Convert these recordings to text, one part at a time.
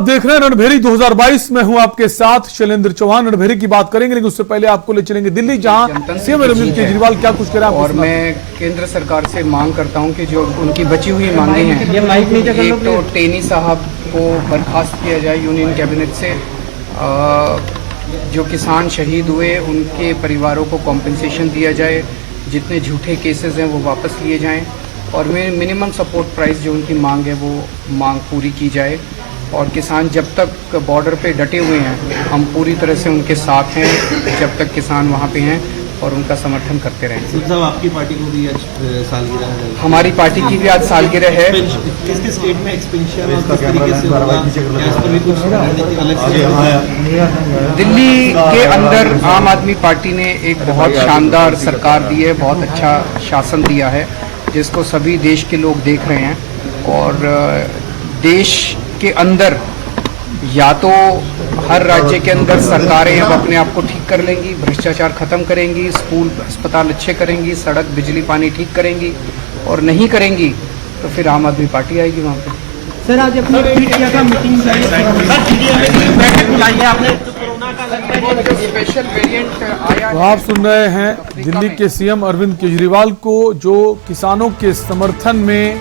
देख रहे हैं रणभेरी 2022 में हूं आपके साथ शैलेंद्र चौहान। रणभेरी की बात करेंगे, लेकिन उससे पहले आपको ले चलेंगे दिल्ली, जहां सीएम अरविंद केजरीवाल क्या कुछ कह रहे हैं। और मैं केंद्र सरकार से मांग करता हूं कि जो उनकी बची हुई मांगे हैं, एक तो टेनी साहब को बर्खास्त किया जाए यूनियन कैबिनेट से, जो किसान शहीद हुए उनके परिवारों को कॉम्पेंसेशन दिया जाए, जितने झूठे केसेस हैं वो वापस लिए जाएं, और मिनिमम सपोर्ट प्राइस जो उनकी मांग है वो मांग पूरी की जाए। और किसान जब तक बॉर्डर पे डटे हुए हैं, हम पूरी तरह से उनके साथ हैं जब तक किसान वहाँ पे हैं, और उनका समर्थन करते रहें। साहब, आपकी पार्टी को भी आज सालगिरह है? हमारी पार्टी की भी आज सालगिरह है। किस स्टेट में एक्सपेंशन और किस तरीके से होगा, इस पर भी कुछ रणनीति अलग से? दिल्ली के अंदर आम आदमी पार्टी ने एक बहुत शानदार सरकार दी है, बहुत अच्छा शासन दिया है, जिसको सभी देश के लोग देख रहे हैं। और देश के अंदर या तो हर राज्य के अंदर सरकारें अब अपने आप को ठीक कर लेंगी, भ्रष्टाचार खत्म करेंगी, स्कूल अस्पताल अच्छे करेंगी, सड़क बिजली पानी ठीक करेंगी, और नहीं करेंगी तो फिर आम आदमी पार्टी आएगी वहाँ पे। सर, आज अपना ट्वीट किया था, मीटिंग स्पेशल वेरिएंट आया। तो आप सुन रहे हैं दिल्ली के सीएम अरविंद केजरीवाल को, जो किसानों के समर्थन में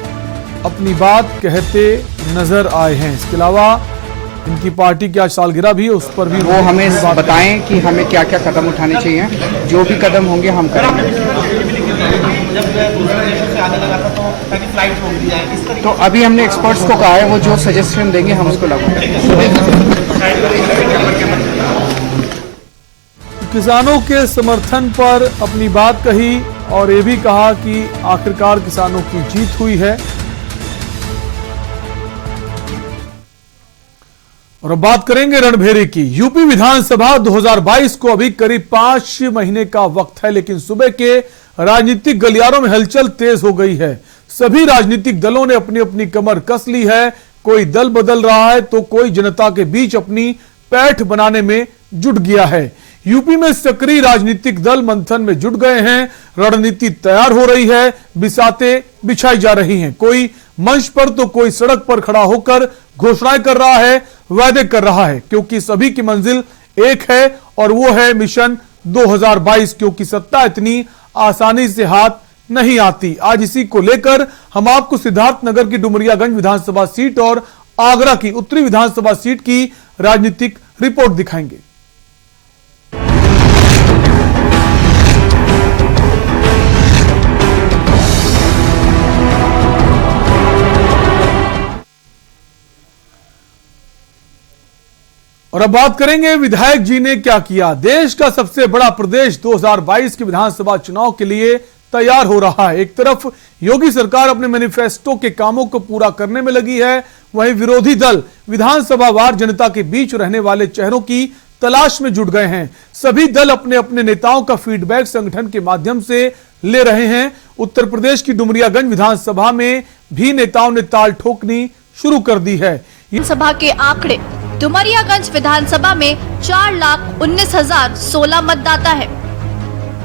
अपनी बात कहते नजर आए हैं। इसके अलावा इनकी पार्टी की आज सालगिरह भी है, उस पर भी वो हमें बताएं कि हमें क्या क्या कदम उठाने चाहिए। जो भी कदम होंगे हम करेंगे। तो अभी हमने एक्सपर्ट्स को कहा है, वो जो सजेशन देंगे हम उसको लागू करेंगे। किसानों के समर्थन पर अपनी बात कही, और ये भी कहा कि आखिरकार किसानों की जीत हुई है। और अब बात करेंगे रणभेरी की। यूपी विधानसभा 2022 को अभी करीब 5 महीने का वक्त है, लेकिन सुबह के राजनीतिक गलियारों में हलचल तेज हो गई है। सभी राजनीतिक दलों ने अपनी अपनी कमर कस ली है। कोई दल बदल रहा है तो कोई जनता के बीच अपनी पैठ बनाने में जुट गया है। यूपी में सक्रिय राजनीतिक दल मंथन में जुट गए हैं। रणनीति तैयार हो रही है, बिसातें बिछाई जा रही हैं। कोई मंच पर तो कोई सड़क पर खड़ा होकर घोषणाएं कर रहा है, वादे कर रहा है, क्योंकि सभी की मंजिल एक है, और वो है मिशन 2022। क्योंकि सत्ता इतनी आसानी से हाथ नहीं आती। आज इसी को लेकर हम आपको सिद्धार्थनगर की डुमरियागंज विधानसभा सीट और आगरा की उत्तरी विधानसभा सीट की राजनीतिक रिपोर्ट दिखाएंगे। और अब बात करेंगे विधायक जी ने क्या किया। देश का सबसे बड़ा प्रदेश 2022 के विधानसभा चुनाव के लिए तैयार हो रहा है। एक तरफ योगी सरकार अपने मैनिफेस्टो के कामों को पूरा करने में लगी है, वहीं विरोधी दल विधानसभा वार जनता के बीच रहने वाले चेहरों की तलाश में जुट गए हैं। सभी दल अपने अपने नेताओं का फीडबैक संगठन के माध्यम से ले रहे हैं। उत्तर प्रदेश की डुमरियागंज विधानसभा में भी नेताओं ने ताल ठोकनी शुरू कर दी है। सभा के आंकड़े, डुमरियागंज विधानसभा में 4,19,016 मतदाता है।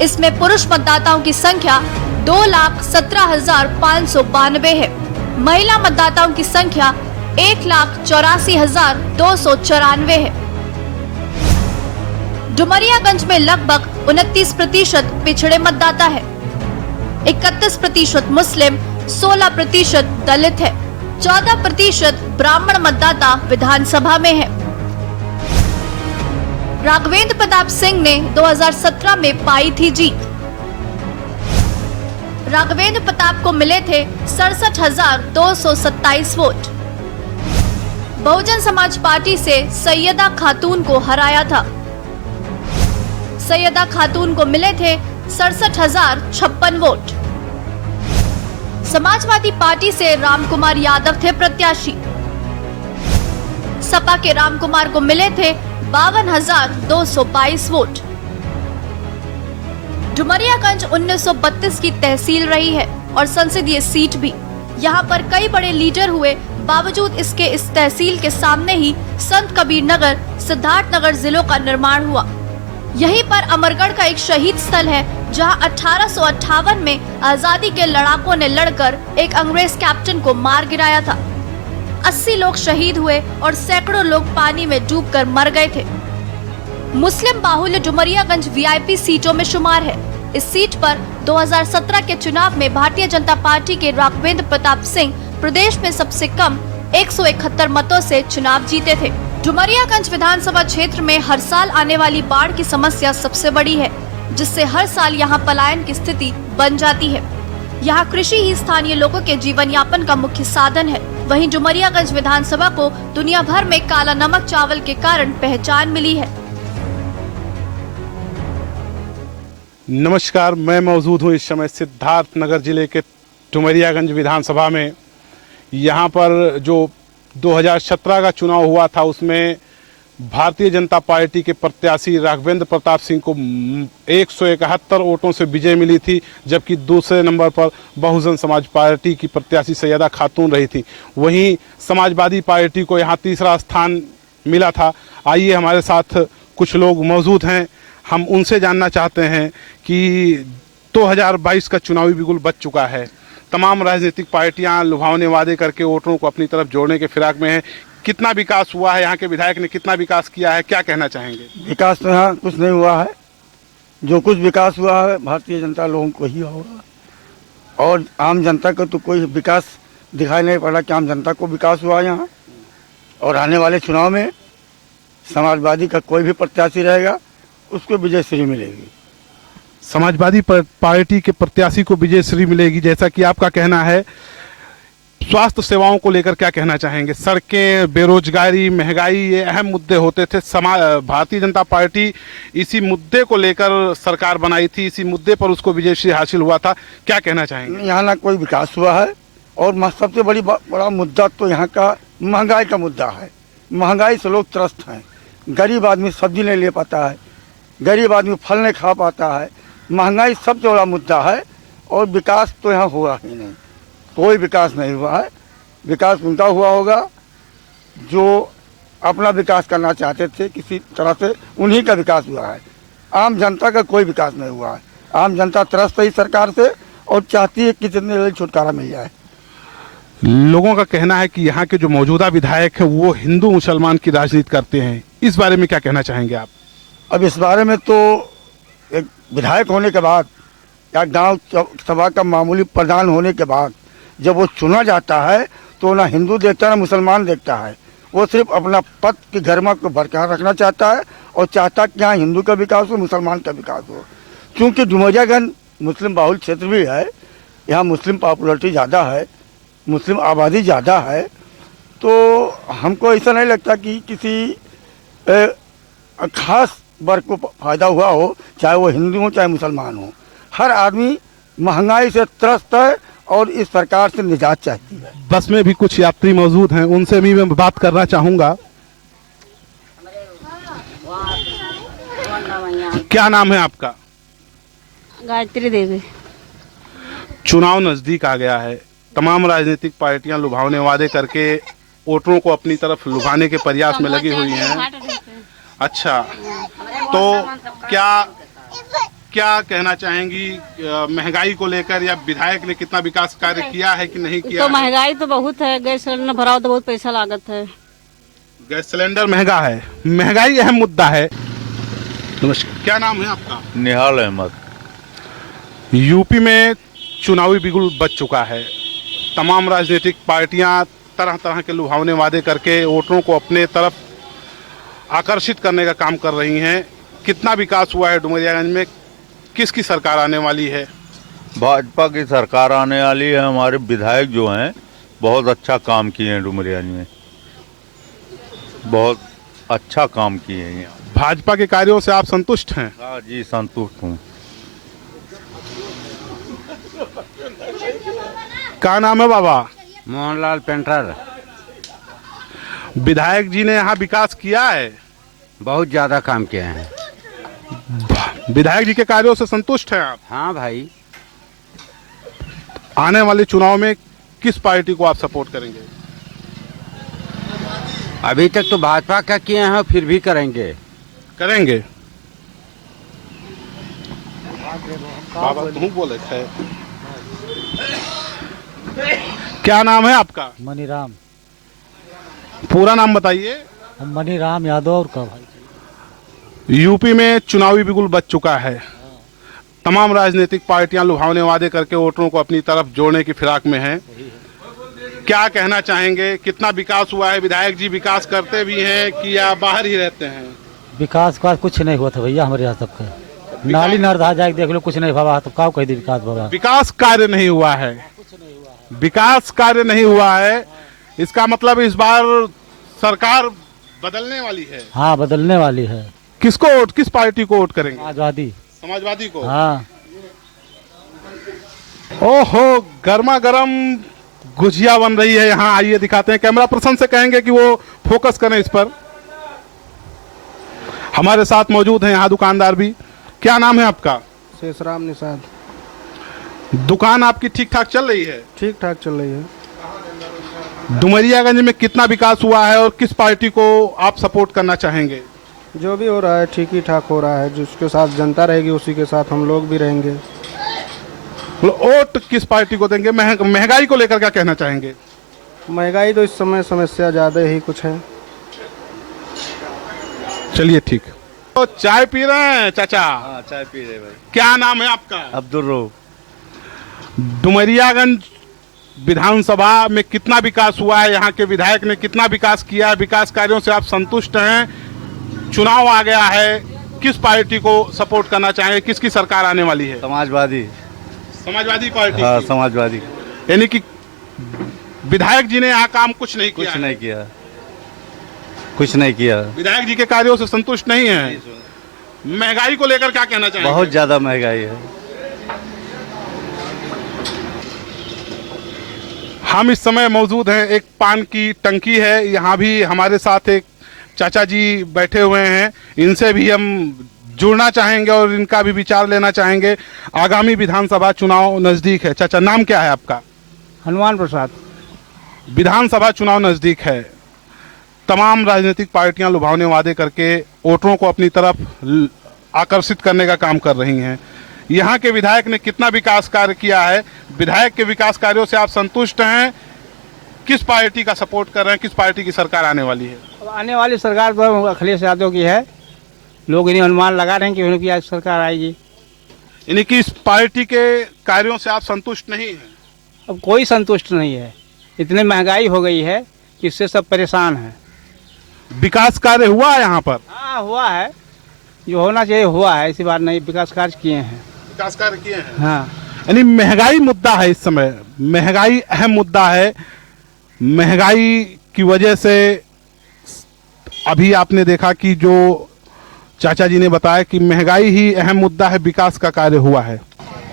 इसमें पुरुष मतदाताओं की संख्या 2,17,592 है। महिला मतदाताओं की संख्या 1,84,294 है। डुमरियागंज में लगभग 29% पिछड़े मतदाता है, 31% मुस्लिम, 16% दलित है, 14% ब्राह्मण मतदाता विधानसभा में है। राघवेंद्र प्रताप सिंह ने 2017 में पाई थी जीत। राघवेंद्र प्रताप को मिले थे 67,227 वोट। बहुजन समाज पार्टी से सैयदा खातून को हराया था। सैयदा खातून को मिले थे 67,056 वोट। समाजवादी पार्टी से रामकुमार यादव थे प्रत्याशी। सपा के रामकुमार को मिले थे 52,222 वोट। डुमरियागंज 1932 की तहसील रही है और संसदीय सीट भी। यहाँ पर कई बड़े लीडर हुए, बावजूद इसके इस तहसील के सामने ही संत कबीर नगर, सिद्धार्थनगर जिलों का निर्माण हुआ। यहीं पर अमरगढ़ का एक शहीद स्थल है, जहां 1858 में आजादी के लड़ाकों ने लड़कर एक अंग्रेज कैप्टन को मार गिराया था। 80 लोग शहीद हुए और सैकड़ों लोग पानी में डूबकर मर गए थे। मुस्लिम बाहुल्य डुमरियागंज वीआईपी सीटों में शुमार है। इस सीट पर 2017 के चुनाव में भारतीय जनता पार्टी के राघवेंद्र प्रताप सिंह प्रदेश में सबसे कम 171 मतों से चुनाव जीते थे। डुमरियागंज विधानसभा क्षेत्र में हर साल आने वाली बाढ़ की समस्या सबसे बड़ी है, जिससे हर साल यहां पलायन की स्थिति बन जाती है। यहां कृषि ही स्थानीय लोगों के जीवन यापन का मुख्य साधन है। वहीं डुमरियागंज विधानसभा को दुनिया भर में काला नमक चावल के कारण पहचान मिली है। नमस्कार, मैं मौजूद हूँ इस समय सिद्धार्थनगर जिले के डुमरियागंज विधानसभा में। यहाँ पर जो 2017 का चुनाव हुआ था उसमें भारतीय जनता पार्टी के प्रत्याशी राघवेंद्र प्रताप सिंह को 171 वोटों से विजय मिली थी, जबकि दूसरे नंबर पर बहुजन समाज पार्टी की प्रत्याशी सैयदा खातून रही थी। वहीं समाजवादी पार्टी को यहाँ तीसरा स्थान मिला था। आइए, हमारे साथ कुछ लोग मौजूद हैं, हम उनसे जानना चाहते हैं कि 2022 का चुनावी बिगुल बच चुका है। तमाम राजनीतिक पार्टियां लुभावने वादे करके वोटरों को अपनी तरफ जोड़ने के फिराक में हैं। कितना विकास हुआ है, यहाँ के विधायक ने कितना विकास किया है, क्या कहना चाहेंगे? विकास तो यहाँ कुछ नहीं हुआ है। जो कुछ विकास हुआ है भारतीय जनता लोगों को ही होगा, और आम जनता को तो कोई विकास दिखाई नहीं पड़ा कि आम जनता को विकास हुआ यहाँ। और आने वाले चुनाव में समाजवादी का कोई भी प्रत्याशी रहेगा, उसको विजय श्री मिलेगी। समाजवादी पार्टी के प्रत्याशी को विजय श्री मिलेगी, जैसा कि आपका कहना है। स्वास्थ्य सेवाओं को लेकर क्या कहना चाहेंगे? सड़कें, बेरोजगारी, महंगाई, ये अहम मुद्दे होते थे। भारतीय जनता पार्टी इसी मुद्दे को लेकर सरकार बनाई थी, इसी मुद्दे पर उसको विजय श्री हासिल हुआ था। क्या कहना चाहेंगे? यहाँ ना कोई विकास हुआ है, और सबसे बड़ा मुद्दा तो यहाँ का महंगाई का मुद्दा है। महंगाई से लोग त्रस्त हैं। गरीब आदमी सब्जी नहीं ले पाता है, गरीब आदमी फल नहीं खा पाता है। महंगाई सबसे बड़ा मुद्दा है, और विकास तो यहाँ हुआ ही नहीं, कोई विकास नहीं हुआ है। विकास उनका हुआ होगा जो अपना विकास करना चाहते थे, किसी तरह से उन्हीं का विकास हुआ है। आम जनता का कोई विकास नहीं हुआ है। आम जनता त्रस्त है सरकार से और चाहती है कि जितने जल्दी छुटकारा मिल जाए। लोगों का कहना है कि यहाँ के जो मौजूदा विधायक है वो हिंदू मुसलमान की राजनीति करते हैं। इस बारे में क्या कहना चाहेंगे आप? अब इस बारे में तो एक विधायक होने के बाद या गांव सभा का मामूली प्रधान होने के बाद जब वो चुना जाता है तो ना हिंदू देखता है ना मुसलमान देखता है। वो सिर्फ अपना पद की गरिमा को बरकरार रखना चाहता है, और चाहता है कि यहाँ हिंदू का विकास हो, मुसलमान का विकास हो। क्योंकि डुमरियागंज मुस्लिम बाहुल क्षेत्र भी है, यहाँ मुस्लिम पॉपुलरिटी ज़्यादा है, मुस्लिम आबादी ज़्यादा है, तो हमको ऐसा नहीं लगता कि किसी खास वर्ग को फायदा हुआ हो, चाहे वो हिंदू हो चाहे मुसलमान हो। हर आदमी महंगाई से त्रस्त है और इस सरकार से निजात चाहती है। बस में भी कुछ यात्री मौजूद हैं, उनसे भी मैं बात करना चाहूंगा। क्या नाम है आपका? गायत्री देवी। चुनाव नजदीक आ गया है, तमाम राजनीतिक पार्टियां लुभावने वादे करके वोटरों को अपनी तरफ लुभाने के प्रयास में लगी हुई हैं। अच्छा, तो क्या कहना चाहेंगी महंगाई को लेकर, या विधायक ने कितना विकास कार्य किया है कि नहीं किया? तो महंगाई तो बहुत है, गैस सिलेंडर भराओ तो बहुत पैसा लागत है। गैस सिलेंडर महंगा है, महंगाई अहम मुद्दा है। नमस्कार, क्या नाम है आपका? निहाल अहमद। यूपी में चुनावी बिगुल बच चुका है। तमाम राजनीतिक पार्टियां तरह तरह के लुभावने वादे करके वोटरों को अपने तरफ आकर्षित करने का काम कर रही हैं। कितना विकास हुआ है डुमरियागंज में? किसकी सरकार आने वाली है? भाजपा की सरकार आने वाली है। हमारे विधायक जो हैं बहुत अच्छा काम किए हैं, डुमरियागंज में बहुत अच्छा काम किए हैं। यहाँ भाजपा के कार्यों से आप संतुष्ट हैं? हाँ जी, संतुष्ट हूँ। क्या नाम है बाबा? मोहनलाल पेंटर। विधायक जी ने यहाँ विकास किया है? बहुत ज्यादा काम किए हैं। विधायक जी के कार्यों से संतुष्ट हैं आप? हाँ भाई। आने वाले चुनाव में किस पार्टी को आप सपोर्ट करेंगे? अभी तक तो भाजपा का किए हैं, फिर भी करेंगे। करेंगे। बाबा तुम बोले थे। क्या नाम है आपका? मनीराम। पूरा नाम बताइए। मनी राम यादव और का भाई। यूपी में चुनावी बिगुल बच चुका है। तमाम राजनीतिक पार्टियां लुभावने वादे करके वोटरों को अपनी तरफ जोड़ने की फिराक में हैं। क्या कहना चाहेंगे, कितना विकास हुआ है? विधायक जी विकास करते भी हैं कि या बाहर ही रहते हैं? विकास का कुछ नहीं हुआ था भैया हमारे यहाँ सबका। नाली नर्दा जाके देख लो, कुछ नहीं भवा तो का कह दी विकास भवा। विकास कार्य नहीं हुआ है। विकास कार्य नहीं हुआ है, इसका मतलब इस बार सरकार बदलने वाली है। हाँ बदलने वाली है। किसको वोट, किस पार्टी को वोट करेंगे? समाजवादी। समाजवादी को। हाँ। ओहो, गर्मा गर्म गुजिया बन रही है यहाँ। आइए दिखाते हैं। कैमरा पर्सन से कहेंगे कि वो फोकस करें इस पर। हमारे साथ मौजूद हैं यहाँ दुकानदार भी। क्या नाम है आपका? शेषराम निषाद। दुकान आपकी ठीक ठाक चल रही है? ठीक ठाक चल रही है। डुमरियागंज में कितना विकास हुआ है और किस पार्टी को आप सपोर्ट करना चाहेंगे? जो भी हो रहा है ठीक ही ठाक हो रहा है। जिसके साथ जनता रहेगी उसी के साथ हम लोग भी रहेंगे। वोट किस पार्टी को देंगे? महंगाई को लेकर क्या कहना चाहेंगे? महंगाई तो इस समय समस्या ज़्यादा ही कुछ है। चलिए ठीक। तो चाय पी रहे हैं चाचा? हाँ, चाय पी रहे भाई। क्या नाम है आपका? अब्दुल रो। डुमरियागंज विधानसभा में कितना विकास हुआ है? यहाँ के विधायक ने कितना विकास किया है? विकास कार्यों से आप संतुष्ट हैं? चुनाव आ गया है, किस पार्टी को सपोर्ट करना चाहेंगे? किसकी सरकार आने वाली है? समाजवादी। समाजवादी पार्टी? हाँ, समाजवादी। यानी कि विधायक जी ने यहाँ काम कुछ नहीं किया? कुछ नहीं किया, कुछ नहीं किया। विधायक जी के कार्यों से संतुष्ट नहीं है। महंगाई को लेकर क्या कहना चाहेंगे? बहुत ज्यादा महंगाई है। हम इस समय मौजूद हैं, एक पान की टंकी है। यहाँ भी हमारे साथ एक चाचा जी बैठे हुए हैं। इनसे भी हम जुड़ना चाहेंगे और इनका भी विचार लेना चाहेंगे। आगामी विधानसभा चुनाव नजदीक है। चाचा, नाम क्या है आपका? हनुमान प्रसाद। विधानसभा चुनाव नजदीक है। तमाम राजनीतिक पार्टियां लुभावने वादे करके वोटरों को अपनी तरफ आकर्षित करने का काम कर रही हैं। यहाँ के विधायक ने कितना विकास कार्य किया है? विधायक के विकास कार्यों से आप संतुष्ट हैं? किस पार्टी का सपोर्ट कर रहे हैं? किस पार्टी की सरकार आने वाली है? आने वाली सरकार तो अखिलेश यादव की है। लोग इन्हें अनुमान लगा रहे हैं कि उनकी आज सरकार आएगी। यानी कि इस पार्टी के कार्यों से आप संतुष्ट नहीं हैं? अब कोई संतुष्ट नहीं है। इतनी महंगाई हो गई है कि इससे सब परेशान हैं। विकास कार्य हुआ है यहाँ पर? हाँ हुआ है, जो होना चाहिए हुआ है। इसी बार नहीं विकास कार्य किए हैं। विकास कार्य किए हैं। हाँ। यानी महंगाई मुद्दा है इस समय। महंगाई अहम मुद्दा है। महंगाई की वजह से अभी आपने देखा कि जो चाचा जी ने बताया कि महंगाई ही अहम मुद्दा है, विकास का कार्य हुआ है।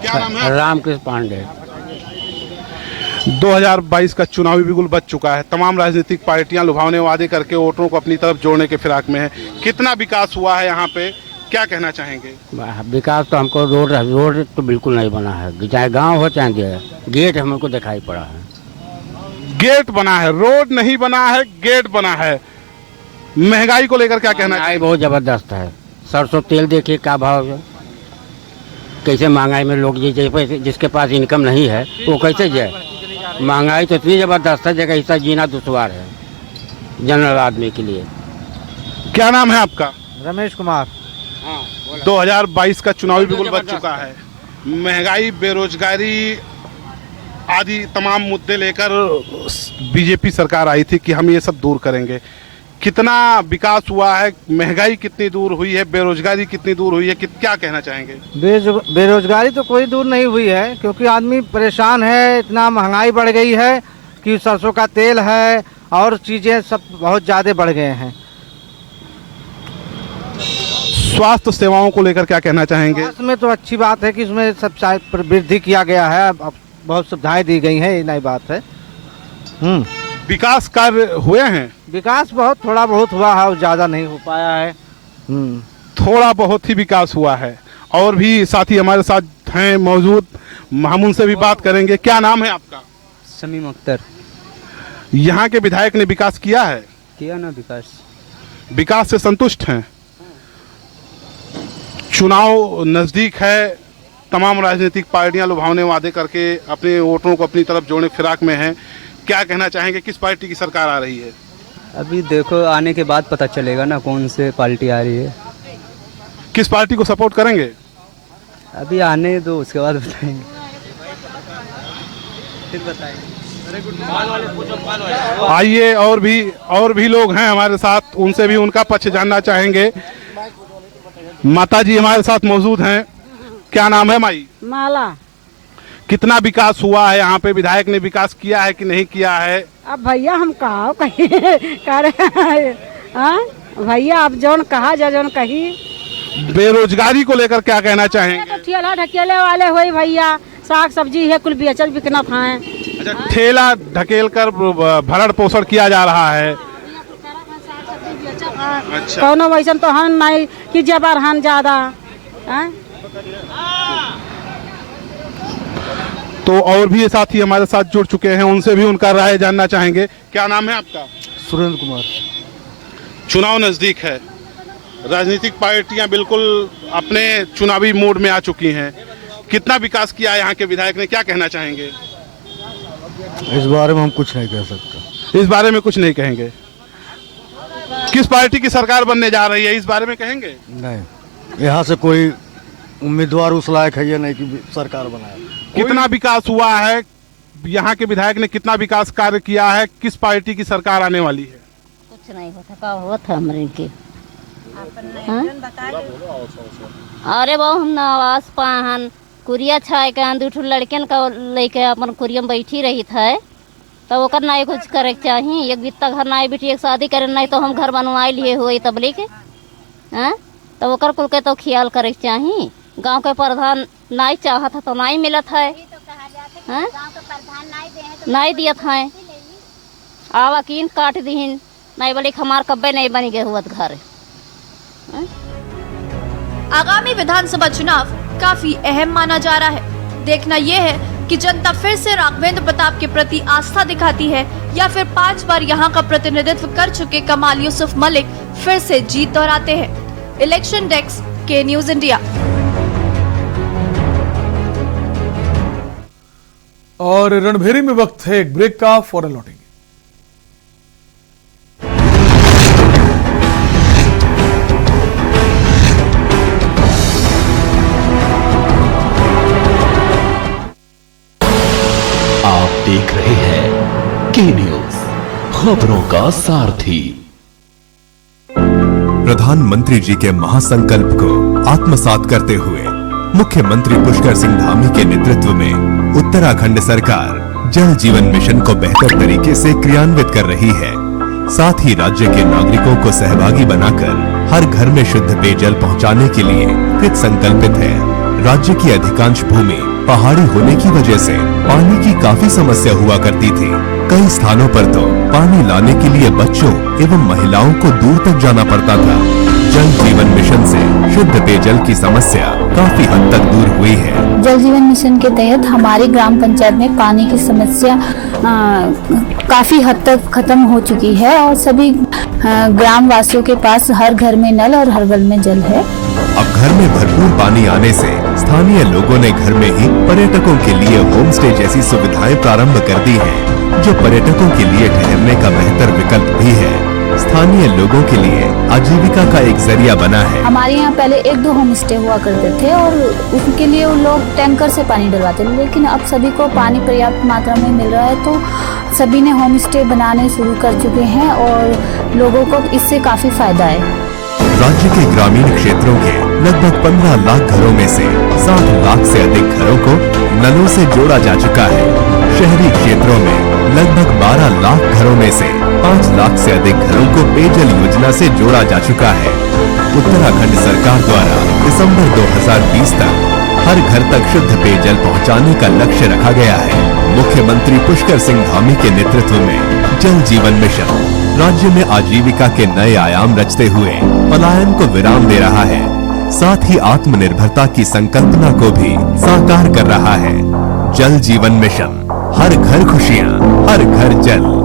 क्या नाम है? रामकृष्ण पांडे। 2022 का चुनावी बिगुल बच चुका है। तमाम राजनीतिक पार्टियां लुभावने वादे करके वोटरों को अपनी तरफ जोड़ने के फिराक में है। कितना विकास हुआ है यहाँ पे, क्या कहना चाहेंगे? विकास तो हमको रोड तो बिल्कुल नहीं बना है। चाहे गांव हो चाहे गेट हमको दिखाई पड़ा है। गेट बना है, रोड नहीं बना है, गेट बना है। महंगाई को लेकर क्या कहना महंगाई बहुत जबरदस्त है। सरसों तेल देखिए क्या भाव है। कैसे महंगाई में लोग जिसके पास इनकम नहीं है वो कैसे जाए? महंगाई तो इतनी जबरदस्त है जगह हिस्सा जीना दुश्वार है जनरल आदमी के लिए। क्या नाम है आपका? रमेश कुमार। 2022 का चुनावी बिगुल बच चुका है। महंगाई, बेरोजगारी आदि तमाम मुद्दे लेकर बीजेपी सरकार आई थी कि हम ये सब दूर करेंगे। कितना विकास हुआ है? महंगाई कितनी दूर हुई है? बेरोजगारी कितनी दूर हुई है? क्या कहना चाहेंगे? बेरोजगारी तो कोई दूर नहीं हुई है, क्योंकि आदमी परेशान है। इतना महंगाई बढ़ गई है कि सरसों का तेल है और चीज़ें सब बहुत ज़्यादा बढ़ गए हैं। स्वास्थ्य सेवाओं को लेकर क्या कहना चाहेंगे? इसमें तो अच्छी बात है कि इसमें सब वृद्धि किया गया है। अब बहुत सुविधाएं दी गई हैं, ये नई बात है। विकास कार्य हुए हैं? विकास बहुत थोड़ा बहुत हुआ है, ज़्यादा नहीं हो पाया है। थोड़ा बहुत ही विकास हुआ है। और भी साथी हमारे साथ हैं मौजूद, हम उनसे भी बात करेंगे। क्या नाम है आपका? समीम अख्तर। यहाँ के विधायक ने विकास किया है? किया ना विकास। विकास से संतुष्ट हैं? चुनाव नजदीक है। तमाम राजनीतिक पार्टियां लुभावने वादे करके अपने वोटरों को अपनी तरफ जोड़ने फिराक में हैं। क्या कहना चाहेंगे, किस पार्टी की सरकार आ रही है? अभी देखो आने के बाद पता चलेगा ना कौन से पार्टी आ रही है। किस पार्टी को सपोर्ट करेंगे? अभी आने दो, उसके बाद बताएंगे। फिर बताएंगे। आइए और भी लोग हैं हमारे साथ, उनसे भी उनका पक्ष जानना चाहेंगे। माता जी हमारे साथ मौजूद हैं। क्या नाम है माई? माला। कितना विकास हुआ है यहाँ पे? विधायक ने विकास किया है कि नहीं किया है? अब भैया हम कहा कहीं भैया अब जौन कहा जा जौन कही। बेरोजगारी को लेकर क्या कहना चाहेंगे? तो ठेला ढकेले वाले हुई भैया, साग सब्जी है कुल बेचल बिकना खाए। अच्छा, ठेला ढकेल कर भरण पोषण किया जा रहा है। अच्छा, कौनो वैसन तो हन नहीं कि जबर हन ज्यादा। तो और भी साथी हमारे साथ जुड़ चुके हैं, उनसे भी उनका राय जानना चाहेंगे। क्या नाम है आपका? सुरेंद्र कुमार। चुनाव नजदीक है, राजनीतिक पार्टियां बिल्कुल अपने चुनावी मोड में आ चुकी हैं। कितना विकास किया है यहाँ के विधायक ने, क्या कहना चाहेंगे? इस बारे में हम कुछ नहीं कह सकते। इस बारे में कुछ नहीं कहेंगे। किस पार्टी की सरकार बनने जा रही है, इस बारे में कहेंगे? नहीं, यहाँ से कोई उम्मीदवार उस लायक है ये नहीं कि सरकार बनाए। कितना विकास हुआ है यहाँ के विधायक ने, कितना विकास कार्य किया है? किस पार्टी की सरकार आने वाली है? कुछ नहीं होता का होता हमरे के। अरे बहु हम आवास पाहन कुरिया छाए के दूठू लड़कियन का लेके अपन कुरिया में बैठी रही था, तो ओकर नहीं कुछ करे चाहिए। एक बित्ता घर नहीं बेटी एक शादी करे नहीं तो हम घर बनवाए लिए हुए तब लेके तो ओकर कुल के तो ख्याल करे चाहिए। गांव के प्रधान नहीं चाहत तो नहीं मिलत है, नहीं दियत है। आवा कीन काट दीन नहीं बोले हमार कब्बे नहीं बनी गए हुआ घर। आगामी विधानसभा चुनाव काफी अहम माना जा रहा है। देखना यह है कि जनता फिर से राघवेंद्र प्रताप के प्रति आस्था दिखाती है या फिर 5 बार यहाँ का प्रतिनिधित्व कर चुके कमाल यूसुफ मलिक फिर से जीत दोहराते हैं। इलेक्शन डेस्क के न्यूज इंडिया। और रणभेरी में वक्त है एक ब्रेक का, फौरन लौटेंगे। आप देख रहे हैं के न्यूज, खबरों का सारथी। प्रधानमंत्री जी के महासंकल्प को आत्मसात करते हुए मुख्यमंत्री पुष्कर सिंह धामी के नेतृत्व में उत्तराखंड सरकार जल जीवन मिशन को बेहतर तरीके से क्रियान्वित कर रही है। साथ ही राज्य के नागरिकों को सहभागी बनाकर हर घर में शुद्ध पेयजल पहुंचाने के लिए कृत संकल्पित है। राज्य की अधिकांश भूमि पहाड़ी होने की वजह से पानी की काफी समस्या हुआ करती थी। कई स्थानों पर तो पानी लाने के लिए बच्चों एवं महिलाओं को दूर तक जाना पड़ता था। जल जीवन मिशन से शुद्ध पेयजल की समस्या काफी हद तक दूर हुई है। जल जीवन मिशन के तहत हमारी ग्राम पंचायत में पानी की समस्या काफी हद तक खत्म हो चुकी है और सभी ग्राम वासियों के पास हर घर में नल और हर घर में जल है। अब घर में भरपूर पानी आने से स्थानीय लोगों ने घर में ही पर्यटकों के लिए होम स्टे जैसी सुविधाएं प्रारंभ कर दी हैं, जो पर्यटकों के लिए ठहरने का बेहतर विकल्प भी है। स्थानीय लोगों के लिए आजीविका का एक जरिया बना है। हमारे यहाँ पहले 1-2 होम स्टे हुआ करते थे और उनके लिए उन लोग टैंकर से पानी डलवाते थे, लेकिन अब सभी को पानी पर्याप्त मात्रा में मिल रहा है तो सभी ने होम स्टे बनाने शुरू कर चुके हैं और लोगों को इससे काफी फायदा है। राज्य के ग्रामीण क्षेत्रों के लगभग 15 लाख घरों में से 7 लाख से अधिक घरों को नलों से जोड़ा जा चुका है। शहरी क्षेत्रों में लगभग 12 लाख घरों में से 5 लाख से अधिक घरों को पेयजल योजना से जोड़ा जा चुका है। उत्तराखंड सरकार द्वारा दिसंबर 2020 तक हर घर तक शुद्ध पेयजल पहुंचाने का लक्ष्य रखा गया है। मुख्यमंत्री पुष्कर सिंह धामी के नेतृत्व में जल जीवन मिशन राज्य में आजीविका के नए आयाम रचते हुए पलायन को विराम दे रहा है, साथ ही आत्मनिर्भरता की संकल्पना को भी साकार कर रहा है। जल जीवन मिशन, हर घर खुशियां, हर घर जल।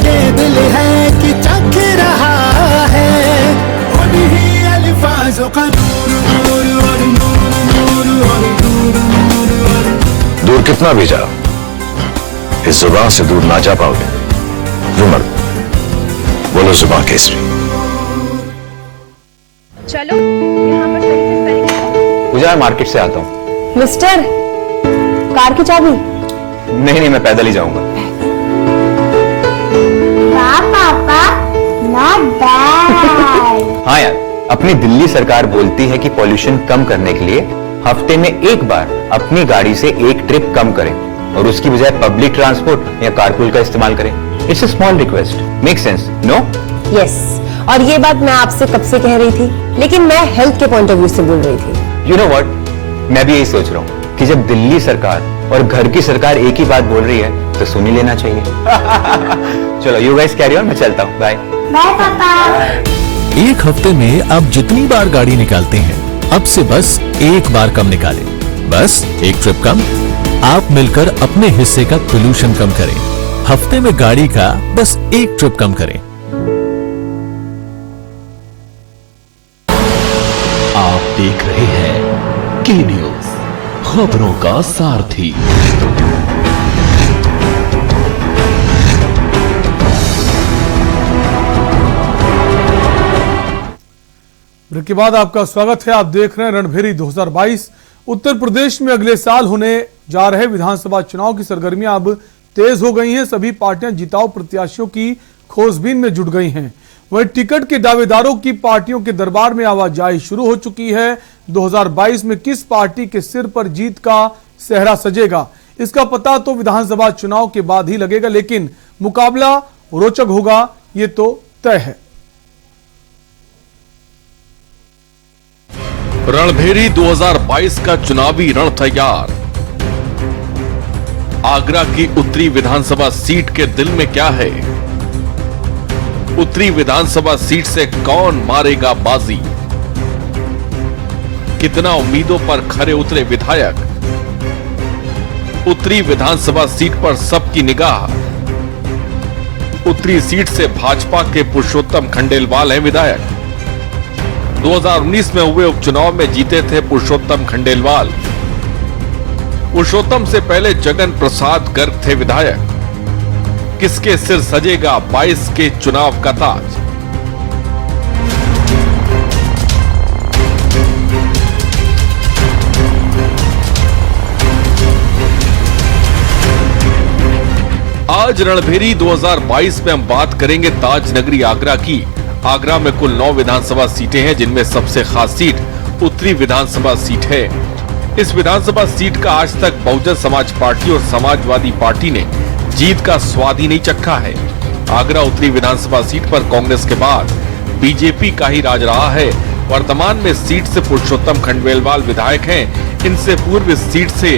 ये दिल है कि चख रहा है उन्हीं अल्फाजों का दूर कितना भी जाओ, इस जुबान से दूर ना जा पाओगे। रुमर बोलो जुबान केसरी। चलो यहाँ पर सही से स्पेलिंग बताओ। पूजा, मार्केट से आता हूँ। मिस्टर, कार की चाबी? नहीं, मैं पैदल ही जाऊंगा। पापा, not bad। हाँ यार, अपनी दिल्ली सरकार बोलती है कि पॉल्यूशन कम करने के लिए हफ्ते में एक बार अपनी गाड़ी से एक ट्रिप कम करें और उसकी बजाय पब्लिक ट्रांसपोर्ट या कारपूल का इस्तेमाल करें। It's a small request, make sense, no? Yes, और ये बात मैं आपसे कब से कह रही थी, लेकिन मैं हेल्थ के पॉइंट ऑफ व्यू से बोल रही थी। यू नो व्हाट, मैं भी यही सोच रहा हूँ कि जब दिल्ली सरकार और घर की सरकार एक ही बात बोल रही है तो सुन ही लेना चाहिए। चलो यू गाइस कैरी ऑन, मैं चलता हूँ। बाय बाय पापा। एक हफ्ते में आप जितनी बार गाड़ी निकालते हैं, अब से बस एक बार कम निकालें। बस एक ट्रिप कम, आप मिलकर अपने हिस्से का पोल्यूशन कम करें। हफ्ते में गाड़ी का बस एक ट्रिप कम करें। आप देख रहे हैं के न्यूज, खबरों का सारथी। ब्रेक के बाद आपका स्वागत है। आप देख रहे हैं रणभेरी 2022। उत्तर प्रदेश में अगले साल होने जा रहे विधानसभा चुनाव की सरगर्मियां अब तेज हो गई हैं। सभी पार्टियां जिताऊ प्रत्याशियों की खोजबीन में जुट गई हैं। वहीं टिकट के दावेदारों की पार्टियों के दरबार में आवाजाही शुरू हो चुकी है। 2022 में किस पार्टी के सिर पर जीत का सेहरा सजेगा, इसका पता तो विधानसभा चुनाव के बाद ही लगेगा, लेकिन मुकाबला रोचक होगा ये तो तय है। रणभेरी 2022 का चुनावी रण तैयार। आगरा की उत्तरी विधानसभा सीट के दिल में क्या है? उत्तरी विधानसभा सीट से कौन मारेगा बाजी? कितना उम्मीदों पर खरे उतरे विधायक? उत्तरी विधानसभा सीट पर सबकी निगाह। उत्तरी सीट से भाजपा के पुरुषोत्तम खंडेलवाल हैं विधायक। 2019 में हुए उपचुनाव में जीते थे पुरुषोत्तम खंडेलवाल। पुरुषोत्तम से पहले जगन प्रसाद गर्ग थे विधायक। किसके सिर सजेगा 22 के चुनाव का ताज? आज रणभेरी 2022 में हम बात करेंगे ताज नगरी आगरा की। आगरा में कुल 9 विधानसभा सीटें हैं, जिनमें सबसे खास सीट उत्तरी विधानसभा सीट है। इस विधानसभा सीट का आज तक बहुजन समाज पार्टी और समाजवादी पार्टी ने जीत का स्वाद ही नहीं चखा है। आगरा उत्तरी विधानसभा सीट पर कांग्रेस के बाद बीजेपी का ही राज रहा है। वर्तमान में सीट से पुरुषोत्तम खंडेलवाल विधायक हैं। इनसे पूर्व इस सीट से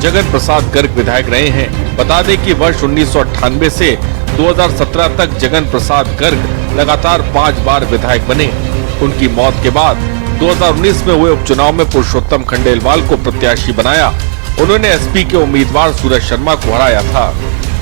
जगन प्रसाद गर्ग विधायक रहे हैं। बता दें कि वर्ष 1998 से 2017 तक जगन प्रसाद गर्ग लगातार 5 बार विधायक बने। उनकी मौत के बाद 2019 में हुए उपचुनाव में पुरुषोत्तम खंडेलवाल को प्रत्याशी बनाया। उन्होंने एसपी के उम्मीदवार सूरज शर्मा को हराया था।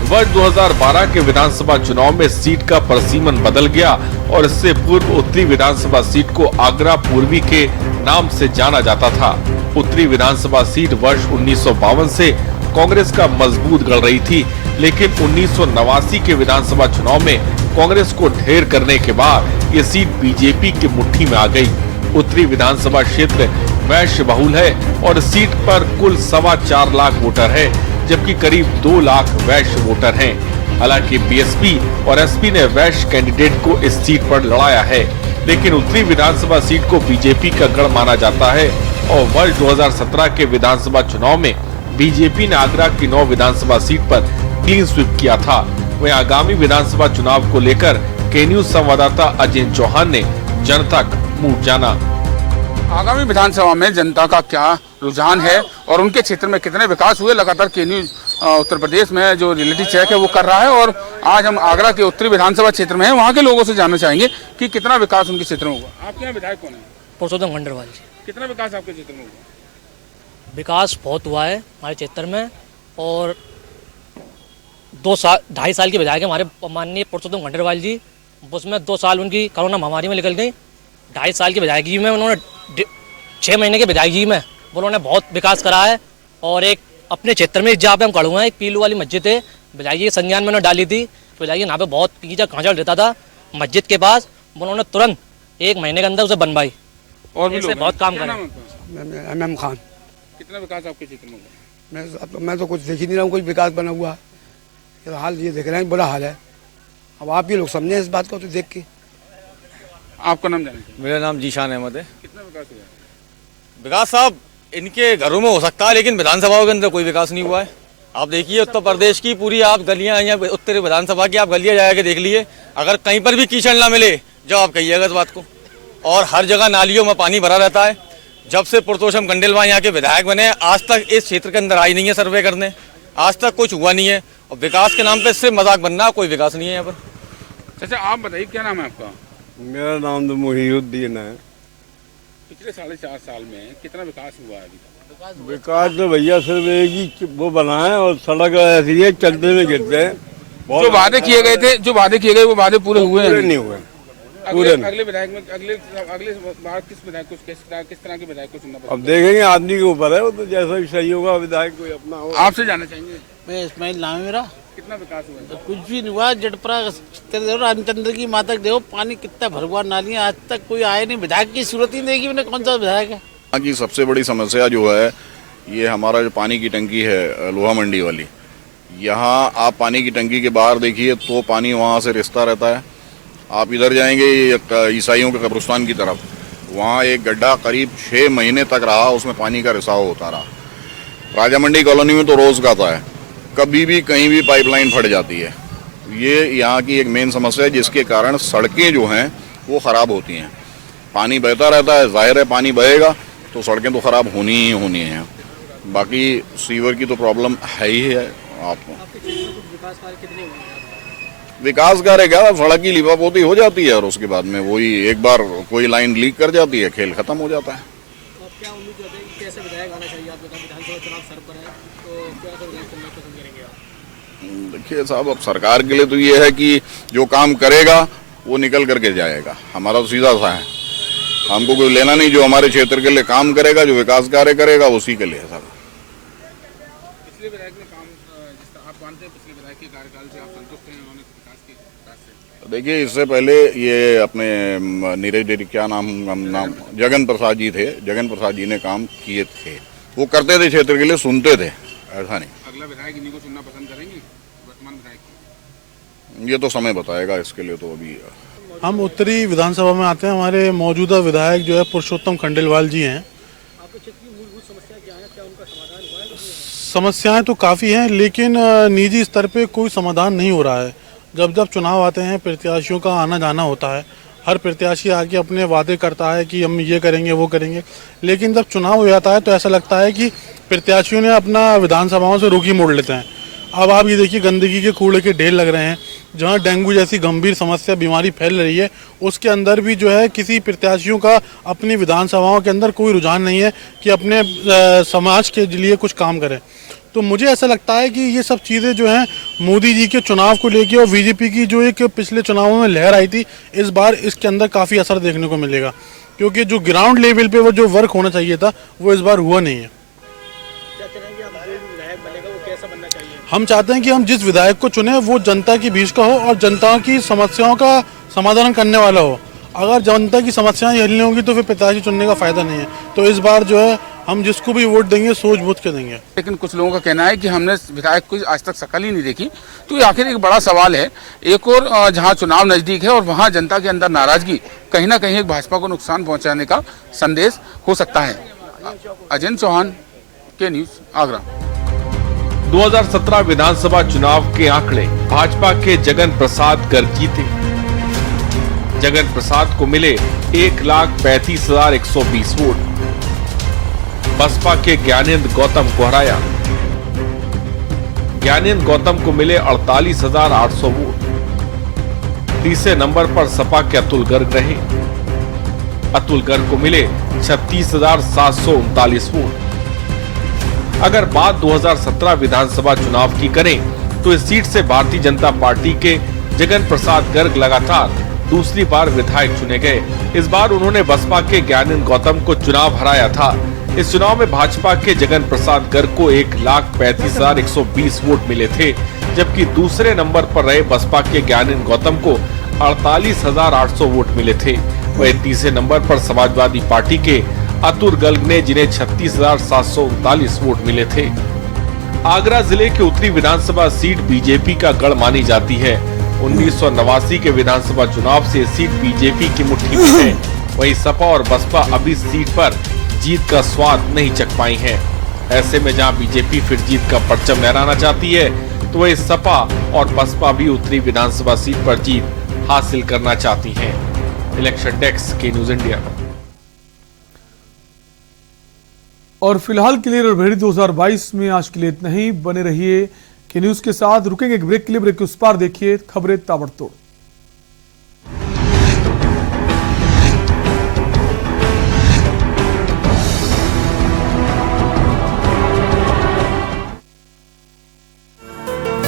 वर्ष 2012 के विधानसभा चुनाव में सीट का परसीमन बदल गया और इससे पूर्व उत्तरी विधानसभा सीट को आगरा पूर्वी के नाम से जाना जाता था। उत्तरी विधानसभा सीट वर्ष 1952 से कांग्रेस का मजबूत गढ़ रही थी, लेकिन 1989 के विधानसभा चुनाव में कांग्रेस को ढेर करने के बाद ये सीट बीजेपी की मुट्ठी में आ गई। उत्तरी विधानसभा क्षेत्र वैश्य बहुल है और सीट पर कुल 4.25 लाख वोटर है, जबकि करीब 2 लाख वैश्य वोटर हैं। हालांकि बीएसपी और एसपी ने वैश्य कैंडिडेट को इस सीट पर लड़ाया है, लेकिन उत्तरी विधानसभा सीट को बीजेपी का गढ़ माना जाता है और वर्ष 2017 के विधानसभा चुनाव में बीजेपी ने आगरा की 9 विधानसभा सीट पर क्लीन स्वीप किया था। वहीं आगामी विधानसभा चुनाव को लेकर के न्यूज संवाददाता अजय चौहान ने जनता का मूड जाना। आगामी विधानसभा में जनता का क्या रुझान है और उनके क्षेत्र में कितने विकास हुए, लगातार के न्यूज उत्तर प्रदेश में जो रियलिटी चेक है वो कर रहा है। और आज हम आगरा के उत्तरी विधानसभा क्षेत्र में हैं, वहाँ के लोगों से जानना चाहेंगे कि कितना विकास उनके क्षेत्र में हुआ। आपके यहाँ विधायक कौन है? पुरुषोत्तम खंडेलवाल जी। कितना विकास आपके क्षेत्र में हुआ? विकास बहुत हुआ है हमारे क्षेत्र में, और 2.5 साल के विधायक हमारे माननीय पुरुषोत्तम खंडेलवाल जी। उसमें 2 साल उनकी कोरोना महामारी में निकल गई। 2.5 साल की विधायकी में उन्होंने 6 महीने के विधायकी में उन्होंने बहुत विकास करा है। और एक अपने क्षेत्र में जहाँ पे हम खड़े हुए हैं, एक पीलू वाली मस्जिद है, बुझाइए संज्ञान मैंने डाली थी, बुझाइए यहाँ पे बहुत कीचड़ कांचड़ रहता था मस्जिद के पास, उन्होंने तुरंत 1 महीने के अंदर उसे बनवाई और भी ऐसे लोग बहुत काम क्या करें। नाम है आपका? MM खान। कितना विकास आपके क्षेत्र में हुआ? मैं तो कुछ देख ही नहीं रहा हूँ, कोई विकास बना हुआ है। ये हाल ये देख रहे हैं, बुरा हाल है। अब आप ही लोग समझे इस बात को तो देख के। आपका नाम जाने? मेरा नाम जीशान अहमद है। कितना विकास हुआ? विकास साहब इनके घरों में हो सकता है, लेकिन विधानसभाओं के अंदर कोई विकास नहीं हुआ है। आप देखिए उत्तर प्रदेश की पूरी आप गलियां, यहाँ उत्तर विधानसभा की आप गलियां जाके देख लीजिए, अगर कहीं पर भी कीचड़ ना मिले जब आप कहिएगा इस बात को। और हर जगह नालियों में पानी भरा रहता है। जब से पुरुषोत्तम खंडेलवाल यहाँ के विधायक बने आज तक इस क्षेत्र के अंदर आई नहीं है सर्वे करने, आज तक कुछ हुआ नहीं है। और विकास के नाम पे इससे मजाक बनना, कोई विकास नहीं है यहाँ पर। अच्छा आप बताइए क्या नाम है आपका? मेरा नाम तो मुहीउद्दीन है। पिछले 4.5 साल में कितना विकास हुआ है अभी तक? विकास तो भैया सिर्फ एक ही वो बना है और सड़क ऐसी है चलते में गिरते हैं। जो वादे किए गए थे, वो वादे पूरे हुए नहीं हुए। अगले विधायक में अगले बार किस विधायक को किस तरह के विधायक को चुनना? अब देखेंगे, आदमी के ऊपर है वो, तो जैसा भी सही होगा विधायक कोई अपना हो। आपसे जानना चाहेंगे? मैं इस्माइल नाम है मेरा। कितना विकास हुआ? तो कुछ भी नहीं हुआ। जटपरा रामचंद्र की माता देखो पानी कितना भर हुआ नालियाँ, आज तक कोई आए नहीं। विधायक की सूरत ही नहीं देखी मैंने, कौन सा विधायक है। यहाँ की सबसे बड़ी समस्या जो है ये हमारा जो पानी की टंकी है लोहा मंडी वाली, यहाँ आप पानी की टंकी के बाहर देखिए तो पानी वहाँ से रिसता रहता है। आप इधर जाएंगे ईसाइयों के कब्रिस्तान की तरफ, वहाँ एक गड्ढा करीब 6 महीने तक रहा, उसमें पानी का रिसाव होता रहा। राजा मंडी कॉलोनी में तो रोज का आता है, कभी भी कहीं भी पाइपलाइन फट जाती है। ये यहाँ की एक मेन समस्या है, जिसके कारण सड़कें जो हैं वो ख़राब होती हैं। पानी बहता रहता है, जाहिर है पानी बहेगा तो सड़कें तो ख़राब होनी ही होनी हैं। बाकी सीवर की तो प्रॉब्लम है ही है। आपको विकास कार्य क्या, सड़क की लिपापोती हो जाती है और उसके बाद में वही एक बार कोई लाइन लीक कर जाती है, खेल खत्म हो जाता है। क्या उम्मीद है कि कैसे विधायक आना चाहिए? आप विधानसभा चुनाव सर पर है तो क्या विधायक चुनना पसंद करेंगे आप? देखिए साहब, अब सरकार के लिए तो ये है कि जो काम करेगा वो निकल करके जाएगा। हमारा तो सीधा सा है, हमको कोई लेना नहीं। जो हमारे क्षेत्र के लिए काम करेगा, जो विकास कार्य करेगा, उसी के लिए सर। पिछले विधायक ने काम, जिस तरह आप मानते हैं पिछले विधायक के कार्यकाल से आप संतुष्ट हैं उन्होंने विकास के? देखिए इससे पहले ये अपने नीरज क्या नाम जगन प्रसाद जी थे, जगन प्रसाद जी ने काम किए थे, वो करते थे क्षेत्र के लिए, सुनते थे, ऐसा नहीं। अगला विधायक इन्हीं को चुनना पसंद करेंगे वर्तमान विधायक? ये तो समय बताएगा, इसके लिए तो अभी। हम उत्तरी विधानसभा में आते हैं। हमारे मौजूदा विधायक जो है पुरुषोत्तम खंडेलवाल जी हैं। आपके क्षेत्र की मूलभूत समस्या क्या है? क्या उनका समाधान हुआ है? समस्याएं तो काफ़ी हैं, लेकिन निजी स्तर पे कोई समाधान नहीं हो रहा है। जब जब चुनाव आते हैं, प्रत्याशियों का आना जाना होता है, हर प्रत्याशी आके अपने वादे करता है कि हम ये करेंगे वो करेंगे, लेकिन जब चुनाव हो जाता है तो ऐसा लगता है कि प्रत्याशियों ने अपना विधानसभाओं से रुख ही मोड़ लेते हैं। अब आप ये देखिए, गंदगी के कूड़े के ढेर लग रहे हैं। जहाँ डेंगू जैसी गंभीर समस्या, बीमारी फैल रही है, उसके अंदर भी जो है किसी प्रत्याशियों का अपनी विधानसभाओं के अंदर कोई रुझान नहीं है कि अपने समाज के लिए कुछ काम करें। तो मुझे ऐसा लगता है कि ये सब चीज़ें जो हैं मोदी जी के चुनाव को लेके और बीजेपी की जो एक पिछले चुनावों में लहर आई थी, इस बार इसके अंदर काफ़ी असर देखने को मिलेगा, क्योंकि जो ग्राउंड लेवल पे वो जो वर्क होना चाहिए था वो इस बार हुआ नहीं है। क्या चाहेंगे आप, जो विधायक बनेगा वो कैसा बनना चाहिए? हम चाहते हैं कि हम जिस विधायक को चुने वो जनता के बीच का हो और जनता की समस्याओं का समाधान करने वाला हो। अगर जनता की समस्याएं हल नहीं होंगी तो फिर प्रत्याशी चुनने का फायदा नहीं है। तो इस बार जो है हम जिसको भी वोट देंगे सोच बूझ के देंगे। लेकिन कुछ लोगों का कहना है कि हमने विधायक को आज तक शक्ल ही नहीं देखी। तो ये आखिर एक बड़ा सवाल है। एक और जहां चुनाव नजदीक है और वहां जनता के अंदर नाराजगी कहीं ना कहीं एक भाजपा को नुकसान पहुंचाने का संदेश हो सकता है। अजय चौहान, के न्यूज, आगरा। 2017 विधानसभा चुनाव के आंकड़े भाजपा के जगन प्रसाद गर्ग जीते। जगन प्रसाद को मिले 1,35,120 वोट। बसपा के ज्ञानेंद्र गौतम को हराया। ज्ञानेंद्र गौतम को मिले 48,800 वोट। तीसरे नंबर पर सपा के अतुल गर्ग रहे। अतुल गर्ग को मिले 36,739 वोट। अगर बात 2017 विधानसभा चुनाव की करें तो इस सीट से भारतीय जनता पार्टी के जगन प्रसाद गर्ग लगातार दूसरी बार विधायक चुने गए। इस बार उन्होंने बसपा के ज्ञानेंद्र गौतम को चुनाव हराया था। इस चुनाव में भाजपा के जगन प्रसाद गर्ग को 1,35,120 वोट मिले थे, जबकि दूसरे नंबर पर रहे बसपा के ज्ञानेंद्र गौतम को 48,800 वोट मिले थे। वहीं तीसरे नंबर पर समाजवादी पार्टी के अतुल गर्ग ने, जिन्हें 36,739 वोट मिले थे। आगरा जिले के उत्तरी विधानसभा सीट बीजेपी का गढ़ मानी जाती है। 1989 के विधानसभा चुनाव से सीट बीजेपी की मुट्ठी में है। वहीं सपा और बसपा अभी सीट पर जीत का स्वाद नहीं चख पाई हैं। ऐसे में जहां बीजेपी फिर जीत का परचम लहराना चाहती है, तो वहीं सपा और बसपा भी उत्तरी विधानसभा सीट पर जीत हासिल करना चाहती हैं। इलेक्शन डेस्क के न्यूज इंडिया। और फिलहाल के लिए रणभेरी 2022 में आज के लिए इतना ही। बने रहिए के न्यूज के साथ। रुकेंगे एक ब्रेक के लिए, ब्रेक के उस पार देखिए खबरें ताबड़तोड़।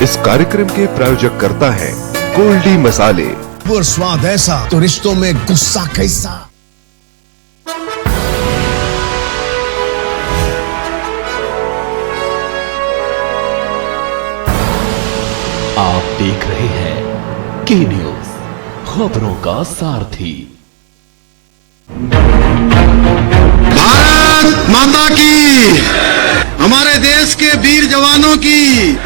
इस कार्यक्रम के प्रायोजक करता है गोल्डी मसाले। और स्वाद ऐसा तो रिश्तों में गुस्सा कैसा। आप देख रहे हैं के न्यूज, खबरों का सारथी। भारत माता की, हमारे देश के वीर जवानों की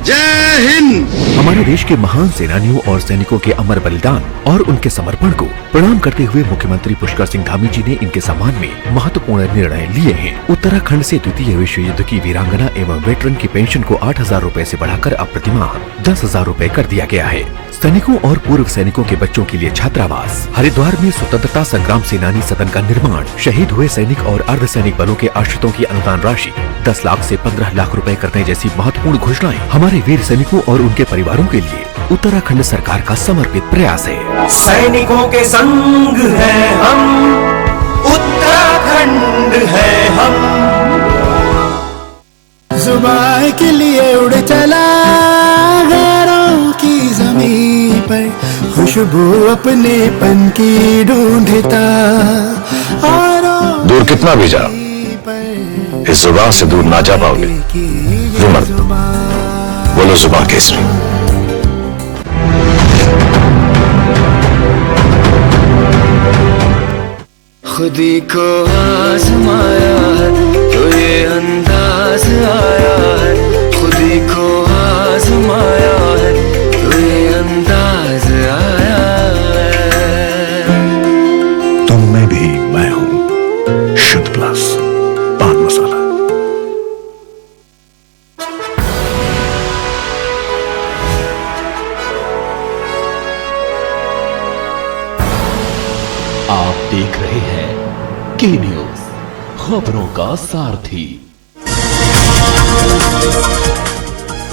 जय हिंद। हमारे देश के महान सेनानियों और सैनिकों के अमर बलिदान और उनके समर्पण को प्रणाम करते हुए मुख्यमंत्री पुष्कर सिंह धामी जी ने इनके सम्मान में महत्वपूर्ण निर्णय लिए हैं। उत्तराखंड से द्वितीय विश्व युद्ध की वीरांगना एवं वेटरन की पेंशन को 8,000 रूपए से बढ़ाकर अब प्रतिमाह 10,000 रूपए कर दिया गया है। सैनिकों और पूर्व सैनिकों के बच्चों के लिए छात्रावास। हरिद्वार में स्वतंत्रता संग्राम सेनानी सदन का निर्माण। शहीद हुए सैनिक और अर्धसैनिक बलों के आश्रितों की अनुदान राशि 10 लाख से 15 लाख रुपए करने जैसी महत्वपूर्ण घोषणाएं हमारे वीर सैनिकों और उनके परिवारों के लिए उत्तराखंड सरकार का समर्पित प्रयास है। सैनिकों के संग है हम, उत्तराखंड है हम। जुबान के लिए उड़ चला गैरों की जमीन पर, खुशबू अपने पन की ढूंढता। दूर कितना भी जाओ, इस जुबान से दूर ना जा पाओगे। रुमल, बोलो जुबान केसरी। खुदी को आजमाया है तो ये अंदाज आया है। खुदी को आजमाया है तो ये अंदाज आया है। तुम में भी मैं हूं, शुद्ध प्लस पान मसाला। आप देख रहे हैं के न्यूज, खबरों का सारथी।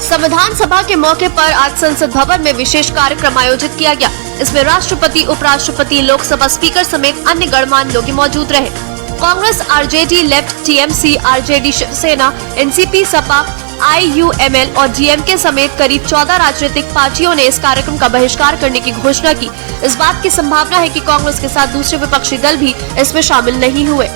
संविधान सभा के मौके पर आज संसद भवन में विशेष कार्यक्रम आयोजित किया गया। इसमें राष्ट्रपति, उपराष्ट्रपति, लोकसभा स्पीकर समेत अन्य गणमान्य लोग मौजूद रहे। कांग्रेस, आरजेडी, लेफ्ट, टीएमसी, आरजेडी, शिवसेना, एनसीपी, सपा, IUML और डीएमके समेत करीब 14 राजनीतिक पार्टियों ने इस कार्यक्रम का बहिष्कार करने की घोषणा की। इस बात की संभावना है कि कांग्रेस के साथ दूसरे विपक्षी दल भी इसमें शामिल नहीं हुए।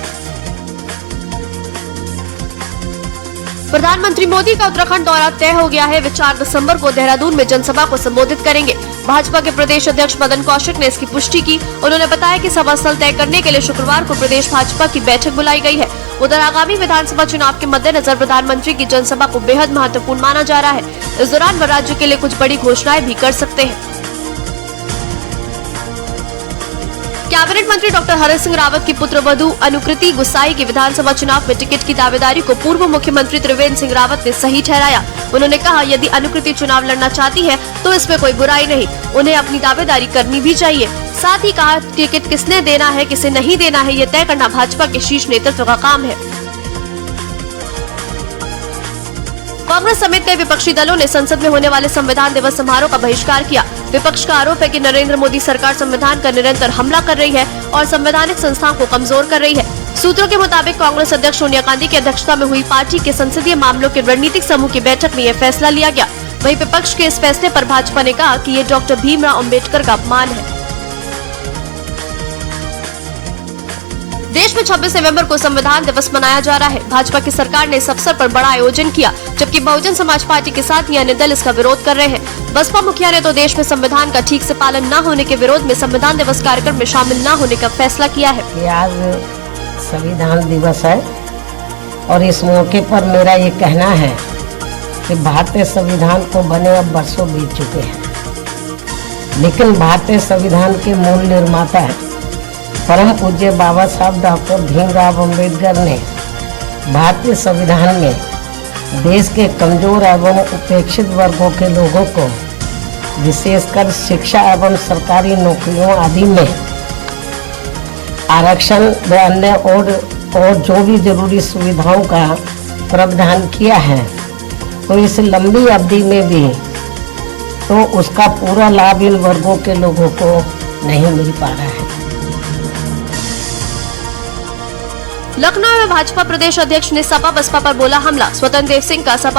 प्रधानमंत्री मोदी का उत्तराखंड दौरा तय हो गया है। वे 4 दिसंबर को देहरादून में जनसभा को संबोधित करेंगे। भाजपा के प्रदेश अध्यक्ष मदन कौशिक ने इसकी पुष्टि की। उन्होंने बताया कि सभा स्थल तय करने के लिए शुक्रवार को प्रदेश भाजपा की बैठक बुलाई गई है। उधर आगामी विधानसभा चुनाव के मद्देनजर प्रधानमंत्री की जनसभा को बेहद महत्वपूर्ण माना जा रहा है। इस दौरान वह राज्य के लिए कुछ बड़ी घोषणाएं भी कर सकते हैं। कैबिनेट मंत्री डॉक्टर हरीश सिंह रावत की पुत्रवधू अनुकृति गुसाई की विधानसभा चुनाव में टिकट की दावेदारी को पूर्व मुख्यमंत्री त्रिवेंद्र सिंह रावत ने सही ठहराया। उन्होंने कहा, यदि अनुकृति चुनाव लड़ना चाहती है तो इसमें कोई बुराई नहीं, उन्हें अपनी दावेदारी करनी भी चाहिए। साथ ही कहा, टिकट किसने देना है, किसे नहीं देना है, ये तय करना भाजपा के शीर्ष नेतृत्व का काम है। कांग्रेस समेत कई विपक्षी दलों ने संसद में होने वाले संविधान दिवस समारोह का बहिष्कार किया। विपक्ष का आरोप है कि नरेंद्र मोदी सरकार संविधान का निरंतर हमला कर रही है और संवैधानिक संस्थाओं को कमजोर कर रही है। सूत्रों के मुताबिक कांग्रेस अध्यक्ष सोनिया गांधी की अध्यक्षता में हुई पार्टी के संसदीय मामलों के रणनीतिक समूह की बैठक में यह फैसला लिया गया। वहीं विपक्ष के इस फैसले पर भाजपा ने कहा कि ये डॉक्टर भीमराव अम्बेडकर का अपमान है। देश में 26 नवंबर को संविधान दिवस मनाया जा रहा है। भाजपा की सरकार ने इस अवसर पर बड़ा आयोजन किया, जबकि बहुजन समाज पार्टी के साथ ही अन्य दल इसका विरोध कर रहे हैं। बसपा मुखिया ने तो देश में संविधान का ठीक से पालन न होने के विरोध में संविधान दिवस कार्यक्रम में शामिल न होने का फैसला किया है। आज संविधान दिवस है और इस मौके पर मेरा ये कहना है कि भारतीय संविधान को बने अब बरसों बीत चुके हैं, लेकिन भारतीय संविधान के मूल निर्माता परम पूज्य बाबा साहब डॉक्टर भीमराव अम्बेडकर ने भारतीय संविधान में देश के कमजोर एवं उपेक्षित वर्गों के लोगों को विशेषकर शिक्षा एवं सरकारी नौकरियों आदि में आरक्षण व अन्य और जो भी जरूरी सुविधाओं का प्रावधान किया है, तो इस लंबी अवधि में भी तो उसका पूरा लाभ इन वर्गों के लोगों को नहीं मिल पा रहा है। लखनऊ में भाजपा प्रदेश अध्यक्ष ने सपा बसपा पर बोला हमला। स्वतंत्र देव सिंह का सपा